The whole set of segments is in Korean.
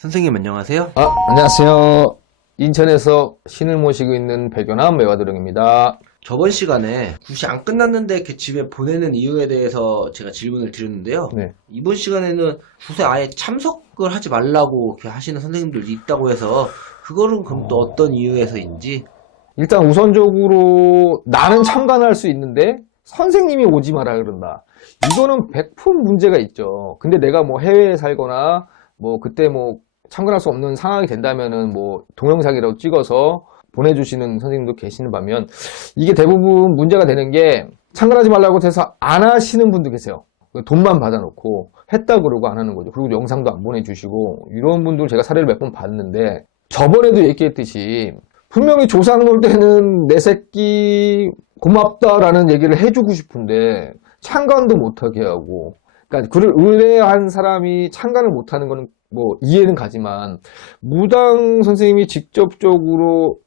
선생님 안녕하세요. 안녕하세요. 인천에서 신을 모시고 있는 백연암 매화도령입니다. 저번 시간에 굿이 안 끝났는데 이렇게 집에 보내는 이유에 대해서 제가 질문을 드렸는데요. 네. 이번 시간에는 굿에 아예 참석을 하지 말라고 이렇게 하시는 선생님들이 있다고 해서 그거는 그럼 또 어떤 이유에서인지. 일단 우선적으로 나는 참관할 수 있는데 선생님이 오지 마라 그런다. 이거는 100% 문제가 있죠. 근데 내가 뭐 해외에 살거나 뭐 그때 뭐 참관할 수 없는 상황이 된다면은 뭐 동영상이라도 찍어서 보내주시는 선생님도 계시는 반면 이게 대부분 문제가 되는 게 참관하지 말라고 해서 안 하시는 분도 계세요. 돈만 받아놓고 했다 그러고 안 하는 거죠. 그리고 영상도 안 보내주시고 이런 분들 제가 사례를 몇 번 봤는데 저번에도 얘기했듯이 분명히 조상 놀 때는 내 새끼 고맙다라는 얘기를 해주고 싶은데 참관도 못하게 하고 그러니까 그를 의뢰한 사람이 참관을 못하는 거는 뭐 이해는 가지만 무당 선생님이 직접적으로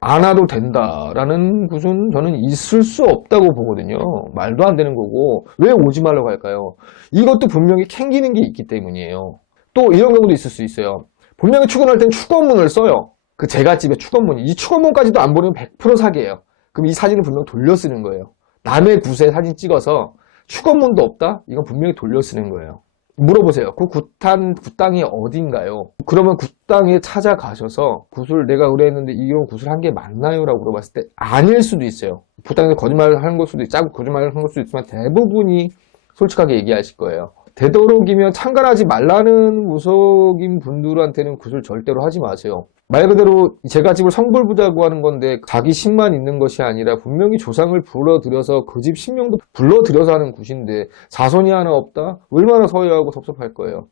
안 와도 된다라는 것은 저는 있을 수 없다고 보거든요. 말도 안 되는 거고 왜 오지 말라고 할까요? 이것도 분명히 캥기는 게 있기 때문이에요. 또 이런 경우도 있을 수 있어요. 분명히 축원할 땐 축원문을 써요. 그 제갓집에 축원문이 이 축원문까지도 안 보내면 100% 사기예요. 그럼 이 사진을 분명 돌려 쓰는 거예요. 남의 굿에 사진 찍어서 축원문도 없다? 이건 분명히 돌려 쓰는 거예요. 물어보세요. 그 굿당이 어딘가요? 그러면 굿당에 찾아가셔서 굿을 내가 의뢰했는데 이런 굿을 한 게 맞나요? 라고 물어봤을 때 아닐 수도 있어요. 굿당에서 거짓말을 하는 걸 수도 있고 짜고 거짓말을 하는 걸 수도 있지만 대부분이 솔직하게 얘기하실 거예요. 되도록이면 참관하지 말라는 무속인 분들한테는 굿을 절대로 하지 마세요. 말 그대로 제가 집을 성불부자고 하는 건데 자기 신만 있는 것이 아니라 분명히 조상을 불러들여서 그 집 신명도 불러들여서 하는 굿인데 자손이 하나 없다? 얼마나 서여하고 섭섭할 거예요.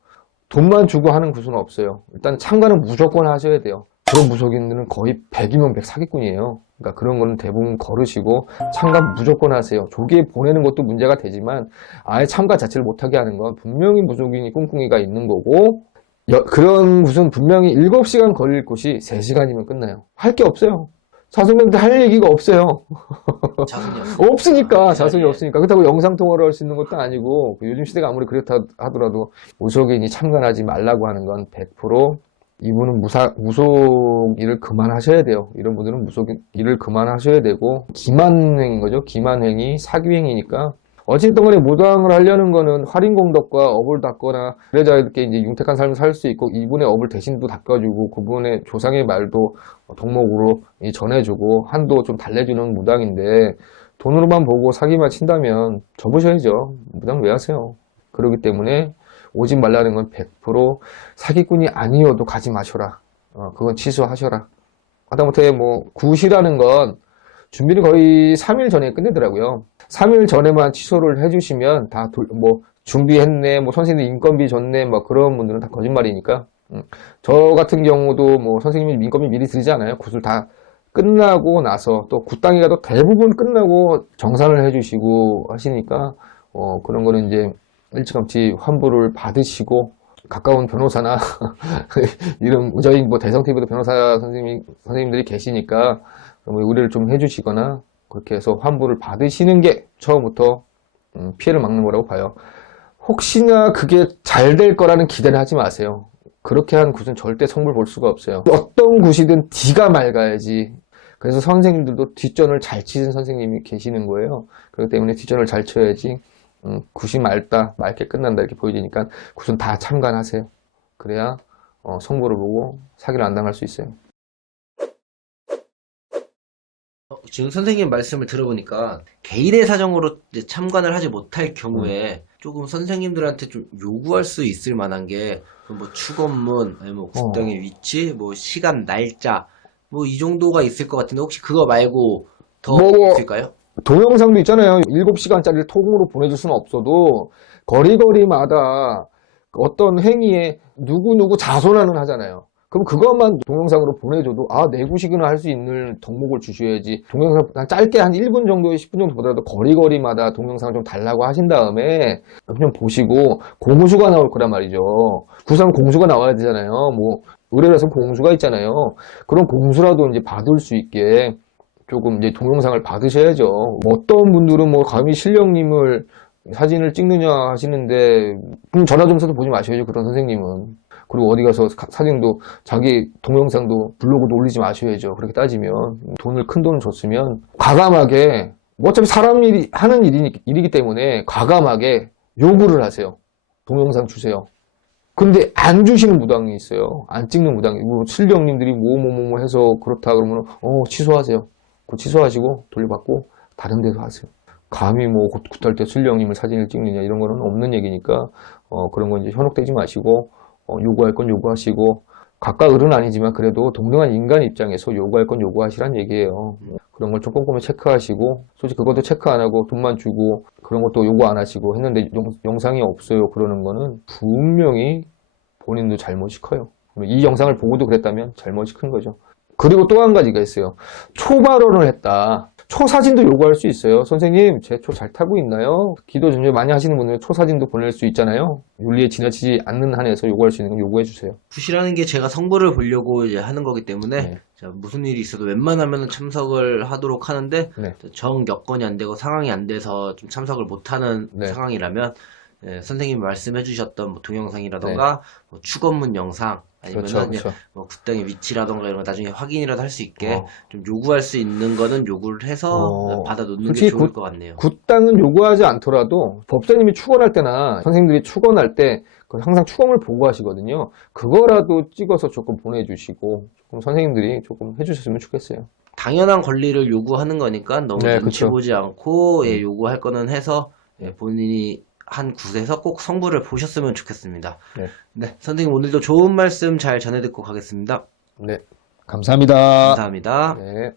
돈만 주고 하는 굿은 없어요. 일단 참관은 무조건 하셔야 돼요. 그런 무속인들은 거의 100이면 100 사기꾼이에요. 그러니까 그런 거는 대부분 거르시고 참관 무조건 하세요. 조기에 보내는 것도 문제가 되지만 아예 참관 자체를 못하게 하는 건 분명히 무속인이 꿍꿍이가 있는 거고 그런 곳은 분명히 7시간 걸릴 곳이 3시간이면 끝나요. 할 게 없어요. 자손님한테 할 얘기가 없어요. 자손이 없어요. 없으니까 자손이 없으니까 그렇다고 영상통화를 할 수 있는 것도 아니고 요즘 시대가 아무리 그렇다 하더라도 무속인이 참관하지 말라고 하는 건 100% 이분은 무속 일을 그만하셔야 돼요. 이런 분들은 무속 일을 그만하셔야 되고 기만행인 거죠. 기만행이 사기행이니까 어쨌든 간에 무당을 하려는 거는 활인공덕과 업을 닦거나 그래야 이렇게 이제 융택한 삶을 살 수 있고 이분의 업을 대신도 닦아주고 그분의 조상의 말도 덕목으로 전해주고 한도 좀 달래주는 무당인데 돈으로만 보고 사기만 친다면 접으셔야죠. 무당 왜 하세요? 그렇기 때문에 오지 말라는 건 100% 사기꾼이 아니어도 가지 마셔라. 그건 취소하셔라. 하다못해 뭐 굿이라는 건 준비를 거의 3일 전에 끝내더라고요. 3일 전에만 취소를 해주시면 다 뭐 준비했네, 뭐 선생님 인건비 줬네, 뭐 그런 분들은 다 거짓말이니까. 저 같은 경우도 뭐 선생님이 인건비 미리 드리지 않아요. 굿을 다 끝나고 나서 또 굿당이 가도 대부분 끝나고 정산을 해주시고 하시니까 그런 거는 이제 일찌감치 환불을 받으시고 가까운 변호사나 이런 저희 뭐 대성TV도 변호사 선생님들이 계시니까 의뢰를 좀 해주시거나 그렇게 해서 환불을 받으시는 게 처음부터 피해를 막는 거라고 봐요. 혹시나 그게 잘 될 거라는 기대를 하지 마세요. 그렇게 한 굿은 절대 성불 볼 수가 없어요. 어떤 굿이든 뒤가 맑아야지. 그래서 선생님들도 뒷전을 잘 치는 선생님이 계시는 거예요. 그렇기 때문에 뒷전을 잘 쳐야지 굿이 맑게 끝난다 이렇게 보여지니까 굿은 다 참관하세요. 그래야 성불을 보고 사기를 안 당할 수 있어요. 지금 선생님 말씀을 들어보니까 개인의 사정으로 이제 참관을 하지 못할 경우에 조금 선생님들한테 좀 요구할 수 있을 만한 게 뭐 축원문, 아니 뭐 굿당의 위치, 뭐 시간, 날짜 뭐 이 정도가 있을 것 같은데 혹시 그거 말고 더 있을까요? 동영상도 있잖아요. 7시간짜리를 통으로 보내줄 수는 없어도 거리마다 어떤 행위에 누구 자손하는 하잖아요. 그럼 그것만 동영상으로 보내줘도 내 굿이구나 할 수 있는 덕목을 주셔야지. 동영상 짧게 한 1분 정도 10분 정도 보더라도 거리마다 동영상을 좀 달라고 하신 다음에 좀 보시고 공수가 나올 거란 말이죠. 구상 공수가 나와야 되잖아요. 뭐 의뢰라서 공수가 있잖아요. 그런 공수라도 이제 받을 수 있게 조금 이제 동영상을 받으셔야죠. 어떤 분들은 뭐 감히 신령님을 사진을 찍느냐 하시는데 전화 좀 써도 보지 마셔야죠. 그런 선생님은. 그리고 어디 가서 사진도 자기 동영상도 블로그도 올리지 마셔야죠. 그렇게 따지면 큰 돈을 줬으면 과감하게 뭐 어차피 사람 일이 하는 일이기 때문에 과감하게 요구를 하세요. 동영상 주세요. 근데 안 주시는 무당이 있어요. 안 찍는 무당이. 뭐 실령님들이 뭐 해서 그렇다 그러면 취소하세요. 그거 취소하시고 돌려받고 다른 데서 하세요. 감히 뭐 굿할 때 실령님을 사진을 찍느냐 이런 거는 없는 얘기니까 그런 거 이제 현혹되지 마시고 요구할 건 요구하시고 각각 을은 아니지만 그래도 동등한 인간 입장에서 요구할 건 요구하시란 얘기예요. 그런 걸 좀 꼼꼼히 체크하시고 솔직히 그것도 체크 안 하고 돈만 주고 그런 것도 요구 안 하시고 했는데 영상이 없어요. 그러는 거는 분명히 본인도 잘못이 커요. 이 영상을 보고도 그랬다면 잘못이 큰 거죠. 그리고 또 한 가지가 있어요. 초발언을 했다. 초사진도 요구할 수 있어요. 선생님, 제 초 잘 타고 있나요? 기도 전제 많이 하시는 분들은 초사진도 보낼 수 있잖아요. 윤리에 지나치지 않는 한에서 요구할 수 있는 건 요구해 주세요. 푸시라는 게 제가 성부를 보려고 이제 하는 거기 때문에 네. 자, 무슨 일이 있어도 웬만하면 참석을 하도록 하는데 네. 정 여건이 안 되고 상황이 안 돼서 좀 참석을 못하는 네. 상황이라면 선생님이 말씀해 주셨던 뭐 동영상이라던가 뭐 축원문 영상 아니면 그렇죠. 뭐 굿당의 위치라던가 이런 거 나중에 확인이라도 할 수 있게 좀 요구할 수 있는 거는 요구를 해서 받아 놓는 게 솔직히 좋을 것 같네요. 굿당은 요구하지 않더라도 법사님이 축원할 때나 선생님들이 축원할 때 항상 축원을 보고 하시거든요. 그거라도 찍어서 조금 보내주시고 조금 선생님들이 조금 해주셨으면 좋겠어요. 당연한 권리를 요구하는 거니까 너무 네, 눈치 그쵸. 보지 않고 요구할 거는 해서 본인이 한 곳에서 꼭 성부를 보셨으면 좋겠습니다. 네. 네, 선생님 오늘도 좋은 말씀 잘 전해 듣고 가겠습니다. 네. 감사합니다. 감사합니다. 네.